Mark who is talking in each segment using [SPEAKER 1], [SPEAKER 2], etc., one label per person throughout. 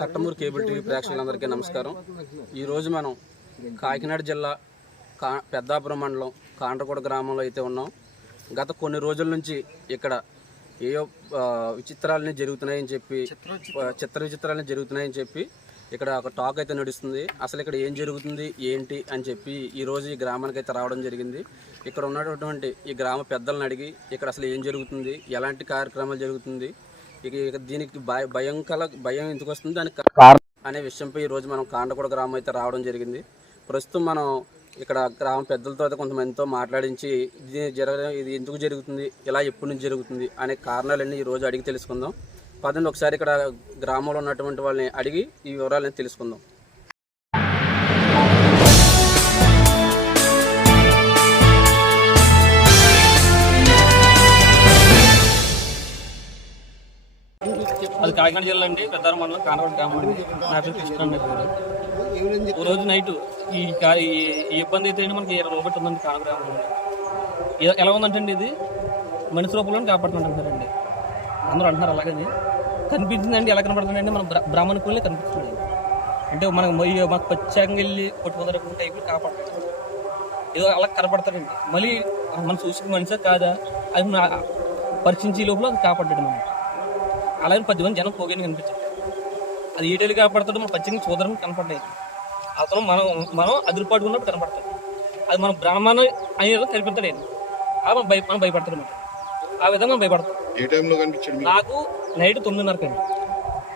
[SPEAKER 1] Kattamuru cable TV ప్రేక్షకులందరికీ నమస్కారం. ఈరోజు మనం కాకినాడ జిల్లా కా పెద్దాపురం మండలం కాండ్రకూడ గ్రామంలో అయితే ఉన్నాం. గత కొన్ని రోజుల నుంచి ఇక్కడ ఏయో విచిత్రాలని జరుగుతున్నాయని చెప్పి చిత్ర విచిత్రాలని జరుగుతున్నాయని చెప్పి ఇక్కడ ఒక టాక్ అయితే నడుస్తుంది. అసలు ఇక్కడ ఏం జరుగుతుంది ఏంటి అని చెప్పి ఈ రోజు ఈ గ్రామానికి అయితే రావడం జరిగింది. ఇక్కడ ఉన్నటువంటి ఈ గ్రామ పెద్దలను అడిగి ఇక్కడ అసలు ఏం జరుగుతుంది ఎలాంటి కార్యక్రమాలు జరుగుతుంది ఇక ఇక దీనికి భయ భయం కల భయం ఎందుకు వస్తుంది? దానికి కారణం? అనే విషయంపై ఈ రోజు మనం కాండగూడ గ్రామం అయితే రావడం జరిగింది. ప్రస్తుతం మనం ఇక్కడ గ్రామ పెద్దలతో అయితే కొంతమందితో మాట్లాడించి ఇది జరగ ఇది ఎందుకు జరుగుతుంది? ఇలా ఎప్పటి నుంచి జరుగుతుంది? అనే కారణాలన్నీ ఈ రోజు అడిగి తెలుసుకుందాం. పదండి ఒకసారి ఇక్కడ గ్రామంలో ఉన్నటువంటి వాళ్ళని అడిగి ఈ వివరాలని తెలుసుకుందాం.
[SPEAKER 2] కాకినాడ జిల్లా అండి పెద్దారు మండలం కానవరం గ్రామం అండి. నా పేరు కృష్ణ అండి పేరు. రోజు నైట్ ఈ ఈ ఇబ్బంది అయితే అండి మనకి ఇరవై రూపాయలు ఉందండి కానవ గ్రామంలో ఎలా ఉందంటే అండి ఇది? మనిషి రూపంలో కాపాడుతుంటారండి అందరూ అంటున్నారు అలాగని. కనిపించిందండి ఎలా కనపడుతుందండి మన బ్రా- బ్రాహ్మణ కులే కనిపిస్తుంది అంటే మనకు మొయ్యి మాకు ప్రత్యేకంగా వెళ్ళి కొట్టుకుందరకుండా టైపులు కాపాడుతుంది ఏదో అలా కనపడతారండి మళ్ళీ మనం చూసిన మనిషి కాదా? అది మన పరిచించే లోపల అది కాపాడ్డాడు మనం అలాగే పది మంది జనం పోగేని కనిపించారు అది ఈటేలు కనపడతాడు మనం పచ్చిగా చూదరం కనపడ్డాయి అతను మనం మనం అదిరిపాటు ఉన్నప్పుడు కనపడతాడు. అది మన బ్రాహ్మణ అనేది ఆయన ఆ మనం భయ మనం భయపడతాడు అనమాట ఆ విధంగా మనం భయపడతాం.
[SPEAKER 3] ఏ టైంలో కనిపించాడు మీకు?
[SPEAKER 2] నాకు నైట్ తొమ్మిదిన్నరకి అండి.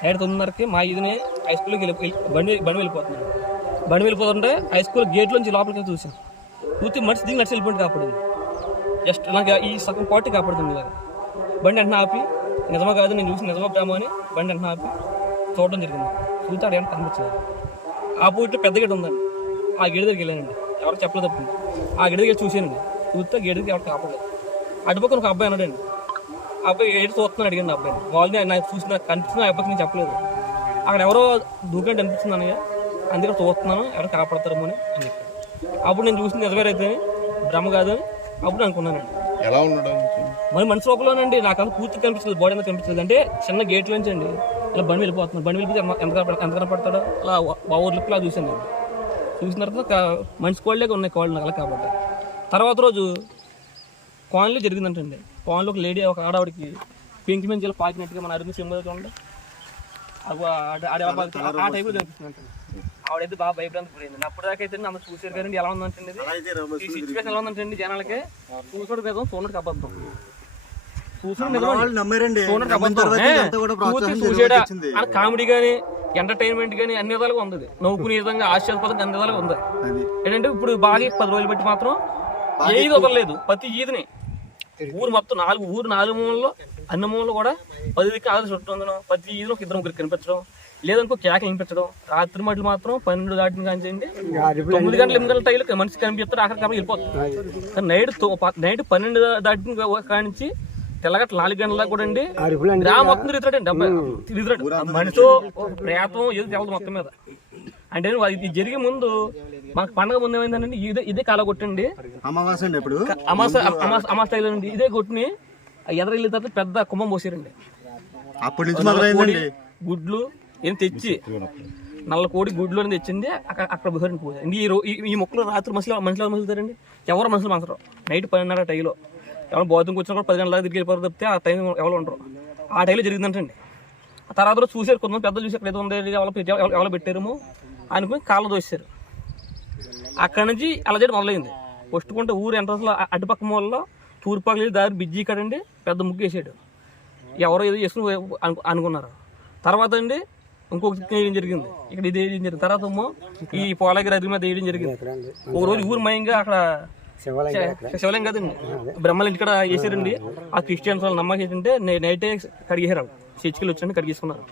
[SPEAKER 2] నైట్ తొమ్మిదిన్నరకి మా ఇదిని హై స్కూల్కి వెళ్ళి బండి బండి వెళ్ళిపోతున్నాను బండి వెళ్ళిపోతుంటే హై స్కూల్ గేట్లోంచి లోపలికి చూసాను చూసి మనిషి దిగి నడిచి వెళ్ళిపోయింది కాపాడింది జస్ట్ నాకు ఈ సగం పార్టీ కాపాడుతుంది బండి వెంటనే ఆపి నిజమా కాదు నేను చూసి నిజమా ప్రేమ అని బండి వెంటనే ఆపి చూడడం జరిగింది. చూస్తే అక్కడ కనిపించలేదు. ఆ పూట్లో పెద్ద గేట్ ఉందండి. ఆ గేట్ దగ్గరికి వెళ్ళానండి. ఎవరు చెప్పలేదు అప్పుడు ఆ గేట్ దగ్గర చూశానండి. చూస్తే గేట్ దగ్గర ఎవరు కాపాడలేదు అటుపక్కన ఒక అబ్బాయి అన్నాడండి ఆ అబ్బాయి ఏడు చూస్తున్నాను అడిగింది అబ్బాయి వాళ్ళని నాకు చూసిన నాకు కనిపిస్తున్న ఆ అబ్బాయికి నేను చెప్పలేదు. అక్కడ ఎవరో దూకంటే అనిపిస్తుంది అనగా అందుకే చూస్తున్నాను ఎవరు కాపాడతారేమో అని అని చెప్పాడు. అప్పుడు నేను చూసింది నిజమేరైతే భ్రమ కాదని అప్పుడు అనుకున్నానండి.
[SPEAKER 3] ఎలా ఉన్నాడు
[SPEAKER 2] మరి మనిషి రూపంలోనండి నాకు అంత పూర్తి కనిపించలేదు బాడీ అంతా కనిపించలేదు. అంటే చిన్న గేట్ నుంచి అండి ఇలా బండి వెళ్ళిపోతున్నాడు బండి వెళ్ళిపోతే ఎంత- ఎంత కనపడ- ఎంత కనపడతాడో అలా ఆ ఊర్లోకి ఇలా చూశాను నేను. చూసిన తర్వాత మనిషి కోళ్ళే ఉన్నాయి కోళ్ళు నాకు అలా కాబట్టి. తర్వాత రోజు కాలనీలో జరిగిందంటండి కాలనీలో ఒక లేడీ ఒక ఆడవాడికి పెంకి మంచి ఇలా పాకినట్టుగా మన అరుణ్ సింహ చూడండి. ఆ- టైప్లో కనిపిస్తుంది ఆవిడైతే బాగా భయపడానికి గురైంది అప్పుడు దాకా అయితే నన్ను చూసారు కానీ ఎలా ఉందంటే సిచ్యువేషన్ ఎలా ఉందంటే జనాలకి చూసుడు నిజం చూడడానికి అబద్ధం. కామెడీ కానీ ఎంటర్టైన్మెంట్ కానీ అన్ని విధాలుగా ఉంది. నవ్వుకునే విధంగా హాస్యాస్పదంగా అన్ని విధాలుగా ఉంది. ఏంటంటే ఇప్పుడు బాగా పది రోజులు బట్టి మాత్రం ఏది వదలలేదు. ప్రతి ఈదిని. ఊరు మొత్తం నాలుగు ఊరు నాలుగు మూలలో అన్ని మూలలో కూడా పది దిక్కు ఆదాయం చుట్టూ ప్రతి ఈదిలో ఒక ఇద్దరు ముగ్గురు కనిపించడం లేదనుకో కేకలు వినిపించడం. రాత్రి మట్లు మాత్రం పన్నెండు దాటిన కాంచండి తొమ్మిది గంటల ఎనిమిది గంటల టైలు మనిషి కనిపిస్తారు ఆఖరి కాబట్టి వెళ్ళిపోతుంది. కానీ నైట్ నైట్ పన్నెండు దాటిన కానించి తెల్లగట్ట నాలుగు గంటల కూడా అండి. గ్రామం మొత్తం తిరుగుతాడండి అబ్బాయి తిరుగుతాడు మనిషి ప్రేతం ఏదో తెలదు మొత్తం మీద. అంటే ఇది జరిగే ముందు మాకు పండగ ముందు ఏమైందంటే ఇదే ఇదే కాల కొట్టండి.
[SPEAKER 4] అమావాస్య అండి ఇప్పుడు
[SPEAKER 2] అమాస అమాస అమాస అండి ఇదే కొట్టుని ఎదర వెళ్ళిన తర్వాత పెద్ద కుంభం పోసారండి.
[SPEAKER 4] అప్పటి నుంచి మొదలైందండి.
[SPEAKER 2] గుడ్లు ఏం తెచ్చి నల్ల కోడి గుడ్లు అని తెచ్చింది. అక్కడ అక్కడ బిహేరండి పూజ ఈ- ఈ మొక్కలు రాత్రి మనుషులు మనుషులు మనుషులుతారండి ఎవరు మనుషులు మనసరు నైట్ పన్నెండున్నర టైలో. ఎవరు బాత్రూమ్కి వచ్చినా కూడా పది గంటల తిరిగి వెళ్ళిపోతారు తప్పితే ఆ టైం ఎవరు ఉండరు. ఆ టైంలో జరిగిందంటండి. ఆ తర్వాత రోజు చూసారు కొంతమంది పెద్దలు చూసి అక్కడ ఏదో ఉంది ఎవరు పెట్టి- ఎవరు ఎవరు పెట్టారేమో అనుకుని కాళ్ళు దోసారు అక్కడ నుంచి అలా చేయడం మొదలైంది. కొట్టుకుంటే ఊరు ఎంట్రన్స్లో అటుపక్క మూలలో తూర్పాకు దారి బిజ్జి కడండి పెద్ద ముగ్గు వేసాడు. ఎవరో ఏదో చేసుకుని అను- అనుకున్నారు. తర్వాత అండి ఇంకొక వేయడం జరిగింది? ఇక్కడ ఇది వేయడం జరిగింది? తర్వాత ఈ పోలగిరి అదిరి మీద వేయడం జరిగింది? ఒక రోజు ఊరు మయంగా అక్కడ శివలింగం కదండి. బ్రహ్మలు ఇక్కడ వేసారండి ఆ క్రిస్టియన్స్ వాళ్ళు నమ్మకం ఏంటంటే నైటే కడిగేశారు వాళ్ళు. చర్చికి వచ్చి కడిగేసుకున్నారు.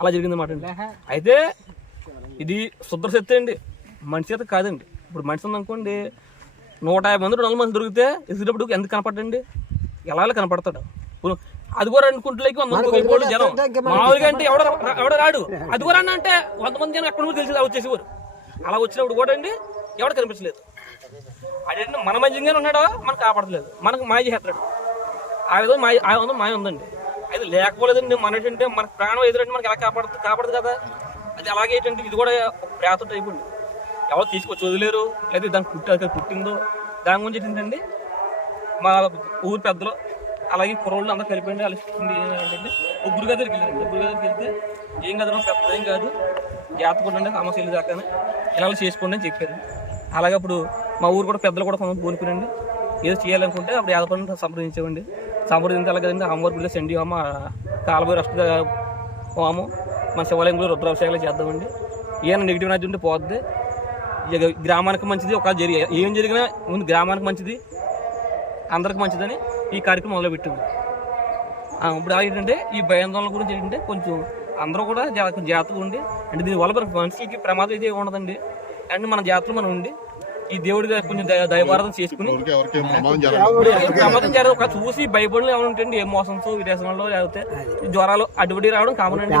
[SPEAKER 2] అలా జరిగింది అండి. అయితే ఇది శుద్ర శక్తి అండి. మనిషి చేత కాదండి. ఇప్పుడు మనిషి ఉందనుకోండి నూట యాభై మంది రెండు వందల మంది దొరికితే ఎసిరేటప్పుడు ఎందుకు కనపడండి ఎలా కనపడతాడు? అది కూడా అనుకుంటులేకి వంద మంది జనం. మామూలుగా అంటే ఎవడ ఎవడ రాడు. అది కూడా అన్న అంటే వంద మంది జనం ఎక్కడ నుండి తెలిసి వచ్చేసేవారు. అలా వచ్చినప్పుడు కూడా అండి ఎవడ కనిపించలేదు. అదేంటి మన మధ్యంగానే ఉన్నాడా మనకు కాపాడలేదు. మనకు మాయ చేస్తాడు ఆ విధంగా మాయ ఆ విధంగా మాయ ఉందండి. అయితే లేకపోలేదండి మన ఏంటంటే మన ప్రాణం ఎదురంటే మనకి ఎలా కాపాడుతుంది కాపాడదు కదా? అది అలాగే ఏంటంటే ఇది కూడా ఒక ప్రేత టైప్ అండి. ఎవరు తీసుకొచ్చి వదిలేరు? లేదా దానికి పుట్టి అది పుట్టిందో దాని గురించి ఏంటంటే మా ఊరు పెద్దలు అలాగే కుర్రోళ్ళు అందరూ కలిపండి వాళ్ళు ఏంటంటే ఒక గదికి వెళ్ళారండి. గురుగారి గదికి వెళ్తే ఏం కాదు పెద్ద ఏం కాదు. జాతర సమస్యలు దాకా ఇలా చేసుకోండి అని చెప్పారు. అలాగే అప్పుడు మా ఊరు కూడా పెద్దలు కూడా కొంతమంది పూనుకునండి ఏదో చేయాలనుకుంటే అప్పుడు యాదపడిని సంప్రదించామండి సంప్రదించి కదండి అమ్మవారి గుడిలో సెండి హోమ కాలబోయి రష్ట హోమం మన శివాలయంలో రుద్రాభిషేకాలు చేద్దామండి. ఏమైనా నెగిటివ్ అనేది ఉంటే పోద్ది. ఇక గ్రామానికి మంచిది ఒక జరిగే ఏం జరిగినా ముందు గ్రామానికి మంచిది అందరికి మంచిదని ఈ కార్యక్రమం మొదలుపెట్టింది. ఇప్పుడు ఏంటంటే ఈ భయాందోళన గురించి ఏంటంటే కొంచెం అందరూ కూడా జాగ్రత్తగా ఉండి అంటే దీనివల్ల మనకి మనిషికి ప్రమాదం అయితే ఉండదండి అండ్ మన జాగ్రత్తలు మనం ఉండి ఈ దేవుడి దగ్గర కొంచెం దయ దయభారతం చేసుకుని
[SPEAKER 3] ప్రమాదం జరగదు.
[SPEAKER 2] ఒక చూసి భయపడి ఏమైనా ఉంటుంది ఏ మోసంతో విదేశంలో లేకపోతే ఈ జ్వరాలు అడ్డుబడి రావడం కామన్ అండి.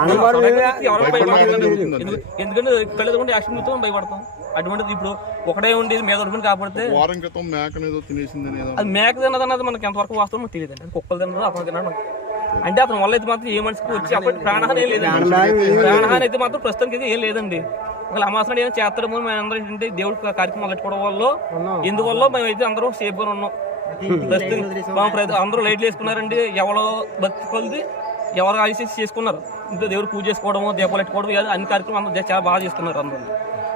[SPEAKER 2] ఎవరైనా భయపడతారు. ఎందుకు- ఎందుకంటే కళ్ళెదుకుంటే యాక్షన్ చూస్తాం భయపడతాం. అటువంటిది ఇప్పుడు ఒకటే ఉండేది మీద ఉడుకుని కాపాడితే
[SPEAKER 3] వారం క్రితం మేకను ఏదో తినేసిందని ఏదో
[SPEAKER 2] అది మేక తిన్నది అన్నది మనకి ఎంతవరకు వాస్తవం మనకు తెలియదు అండి కుక్కలు తిన్నదో అతను తిన్నాడు మనకు. అంటే అతని వల్ల అయితే మాత్రం ఏ మనిషికి వచ్చి అప్పటి ప్రాణహాని ఏం లేదండి. ప్రాణహాని అయితే మాత్రం ప్రస్తుతానికి అయితే ఏం లేదండి. ఒకవేళ అమాసనాడు ఏమైనా చేస్తారేమో మేము అందరం ఏంటంటే దేవుడి కార్యక్రమం మొదలెట్టుకోవడం వల్ల ఎందువల్ల మేము అయితే అందరం సేఫ్గా ఉన్నాం. ప్రస్తుతం అందరూ లైట్లు వేసుకున్నారండి. ఎవరో భక్తి కొలిది ఎవరు ఆశించి చేసుకున్నారు. ఇంట్లో దేవుడు పూజ చేసుకోవడము దీపాలు పెట్టుకోవడం అన్ని కార్యక్రమం అందరూ చాలా బాగా చేస్తున్నారు అందరూ.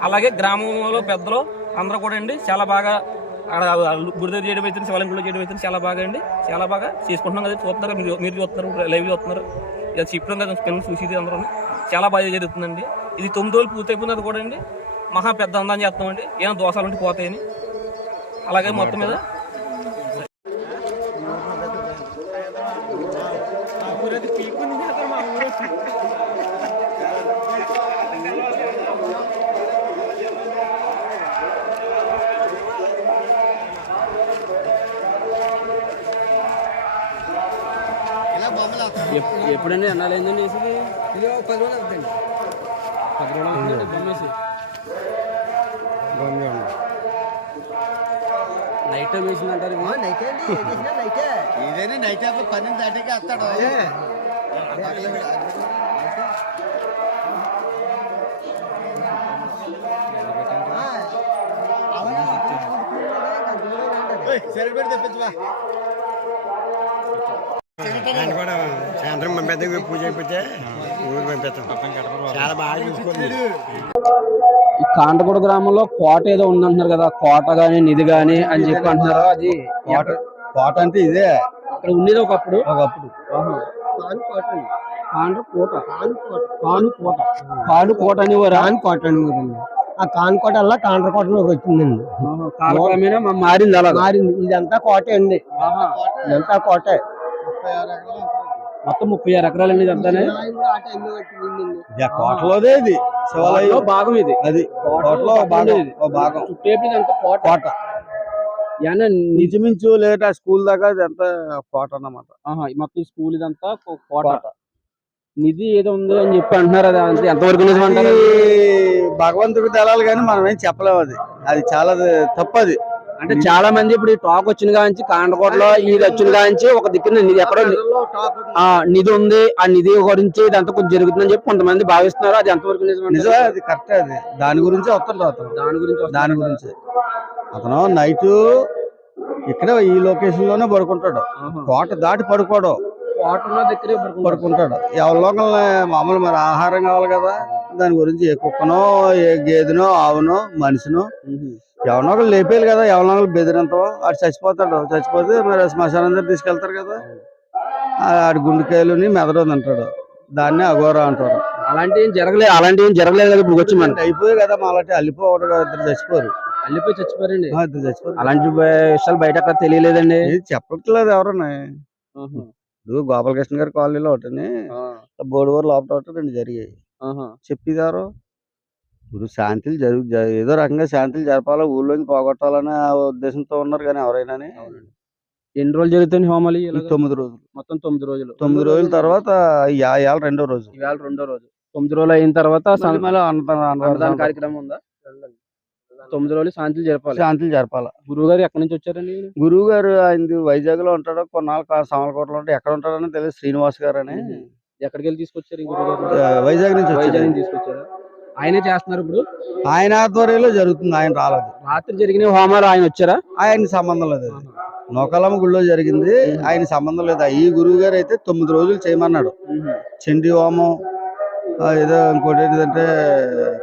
[SPEAKER 2] అలాగే గ్రామంలో పెద్దలు అందరూ కూడా అండి చాలా బాగా ఆడ గుడి దగ్గర చేయడం అయితే శివాలయం గుడిలో చేయడం అయితే చాలా బాగా అండి. చాలా బాగా చేసుకుంటున్నాం కదా చూస్తున్నారు మీరు మీరు చూస్తున్నారు లైవ్ చూస్తున్నారు. ఇది చెప్పడం కదా పిల్లలు చూసేది అందరూ. చాలా బాగా జరుగుతుందండి. ఇది తొమ్మిది రోజులు పూర్తయిపోయినది కూడా అండి. మహా పెద్ద అందాన్ని చేస్తామండి ఏమైనా దోషాలు ఉంటే పోతాయని. అలాగే మొత్తం మీద.
[SPEAKER 5] ఎప్- ఎప్పుడండి ఎన్నాళ్ళు అయిందండి వేసి పది రోజులు అవుతుంది నైట్ టైం వేసిందంటారు ఇవి?
[SPEAKER 6] ఇదేనే నైట్ పన్నెండు దాటికి వస్తాడు. ఆయన కూడా సాయంత్రం పంపేద్దాం పూజ అయిపోతే ఊరు పంపిస్తాం చాలా బాగా చూసుకోండి.
[SPEAKER 5] ఈ కాంటగూడ గ్రామంలో కోట ఏదో ఉందంటున్నారు కదా కోట గాని నిధి గాని అని చెప్పి అంటున్నారు. అది
[SPEAKER 6] కోట కోట అంటే ఇదే.
[SPEAKER 5] ఇక్కడ ఉండేది ఒకప్పుడు.
[SPEAKER 6] ఒకప్పుడు.
[SPEAKER 5] కాండ్ర కోట కాను కోట కాను కోట అని
[SPEAKER 6] కాన్ కోట అని ఊరండి ఆ కాన్ కోట అలా కాండ్ర కోటలోకి వచ్చిందండి
[SPEAKER 5] కాలక్రమేణా మారింది అలా
[SPEAKER 6] మారింది. ఇదంతా కోటే అండి. ఇదంతా కోటే.
[SPEAKER 5] మొత్తం ముప్పై ఆరు ఎకరాలు అండి ఇదంతానే
[SPEAKER 6] కోటలోదే ఇది.
[SPEAKER 5] శివాలయంలో భాగం ఇది.
[SPEAKER 6] అది. కోటలో ఒక భాగం ఒక భాగం.
[SPEAKER 5] చుట్టేపు ఇదంతా కోట.
[SPEAKER 6] కోట.
[SPEAKER 5] యానా ని-
[SPEAKER 6] ఇంచుమించు లేట స్కూల్ దాకా ఇదంతా కోట అన్నమాట.
[SPEAKER 5] మొత్తం స్కూల్ ఇదంతా కోట. నిధి ఏదో ఉంది అని చెప్పి అంటున్నారు అది ఎంతవరకు
[SPEAKER 6] భగవంతుడికి తెలాలి కానీ మనం ఏం చెప్పలేము అది. అది చాలా తప్పది
[SPEAKER 5] అంటే చాలా మంది ఇప్పుడు ఈ టాక్ వచ్చిన కాంచి కాండకోటలో ఈ వచ్చిన కాంచి ఒక దిక్కున నిధి ఎక్కడో ఆ నిధి ఉంది ఆ నిధి గురించి ఇదంతా కొంచెం జరుగుతుందని చెప్పి కొంతమంది భావిస్తున్నారు అది ఎంతవరకు?
[SPEAKER 6] నిజమే అది కరెక్ట్ అది దాని గురించి అతను
[SPEAKER 5] దాని గురించి.
[SPEAKER 6] దాని గురించి అతను నైట్ ఇక్కడ ఈ లొకేషన్లోనే పడుకుంటాడు. కోట దాటి పడుకోడు
[SPEAKER 5] కోట ఉన్న దగ్గరే.
[SPEAKER 6] పడుకుంటాడు ఎవరి లోకల్ని మామూలు మరి ఆహారం కావాలి కదా దాని గురించి ఏ కుక్కనో ఏ గేదెనో ఆవునో మనిషినో. ఎవరినో ఒకరు లేపేయాలి కదా ఎవరినో ఒకరు బెదిరింతో ఆడు చచ్చిపోతాడు చచ్చిపోతే మరి శ్మశానం దగ్గర తీసుకెళ్తారు కదా. ఆడి గుండెకాయలుని మెదడు అంటాడు. దాన్ని అఘోర అంటారు.
[SPEAKER 5] అలాంటి ఏం జరగలేదు అలాంటి ఏం జరగలేదు కదా ఇప్పుడు వచ్చి మన
[SPEAKER 6] అయిపోయి కదా మాలాంటి అల్లిపోవడం కదా, ఇద్దరు చచ్చిపోరు.
[SPEAKER 5] అల్లిపోయి చచ్చిపోయారండి.
[SPEAKER 6] ఆ, ఇద్దరు చచ్చిపోరు.
[SPEAKER 5] అలాంటి విషయాలు బయట అక్కడ తెలియలేదండి.
[SPEAKER 6] చెప్పట్లేదు ఎవరన్నా. ఇప్పుడు గోపాలకృష్ణ గారి కాలనీలో ఒకటి బోడివారు లోపల ఒకటి రెండు జరిగాయి. చెప్పిదారు ఇప్పుడు శాంతిలు జరుగు ఏదో రకంగా శాంతిలు జరపాలి ఊళ్ళోంచి పోగొట్టాలనే ఆ ఉద్దేశంతో ఉన్నారు కానీ ఎవరైనా
[SPEAKER 5] ఎన్ని రోజులు జరుగుతాయి హోమాలు?
[SPEAKER 6] తొమ్మిది రోజులు.
[SPEAKER 5] మొత్తం తొమ్మిది రోజులు.
[SPEAKER 6] తొమ్మిది రోజుల తర్వాత ఇవాళ రెండో రోజు.
[SPEAKER 5] ఇవాళ రెండో రోజు. తొమ్మిది రోజులు అయిన తర్వాత
[SPEAKER 6] అన్నదానం-
[SPEAKER 5] కార్యక్రమం ఉందా? తొమ్మిది రోజులు శాంతులు జరపాలి.
[SPEAKER 6] శాంతిలు జరపాల.
[SPEAKER 5] గురువు గారు ఎక్కడి నుంచి వచ్చారండి?
[SPEAKER 6] గురువు గారు ఆయనది వైజాగ్లో ఉంటాడు కొన్నాళ్ళు సామలకోటలో ఉంటాడు ఎక్కడ ఉంటాడని తెలియదు శ్రీనివాస్ గారు అని
[SPEAKER 5] ఎక్కడికి వెళ్ళి తీసుకొచ్చారు
[SPEAKER 6] వైజాగ్ నుంచి
[SPEAKER 5] వైజాగ్ నుంచి తీసుకొచ్చారు? ఆయనే చేస్తున్నారు ఇప్పుడు?
[SPEAKER 6] ఆయన ఆధ్వర్యంలో జరుగుతుంది ఆయన రాలేదు.
[SPEAKER 5] రాత్రి జరిగిన హోమాలు ఆయన వచ్చారా?
[SPEAKER 6] ఆయనకి సంబంధం లేదు. నూకాలమ్మ గుడిలో జరిగింది ఆయన సంబంధం లేదు. ఈ గురువు గారు అయితే తొమ్మిది రోజులు చేయమన్నాడు. చండీ హోమం ఏదో ఇంకోటి ఏంటంటే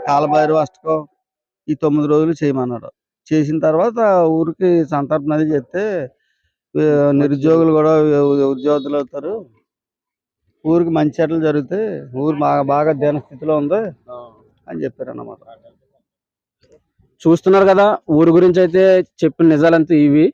[SPEAKER 6] కాలభైరవ అష్టకం ఈ తొమ్మిది రోజులు చేయమన్నాడు. చేసిన తర్వాత ఊరికి సంతర్పణ అది చేస్తే ఆ, నిరుద్యోగులు కూడా ఉద్యోగులు అవుతారు. ఊరికి మంచి చెట్లు జరిగితే ఊరు బాగా బాగా స్థితిలో ఉంది. అని చెప్పారు అన్నమాట
[SPEAKER 5] చూస్తున్నారు కదా ఊరు గురించి అయితే చెప్పిన నిజాలంతా ఇవి.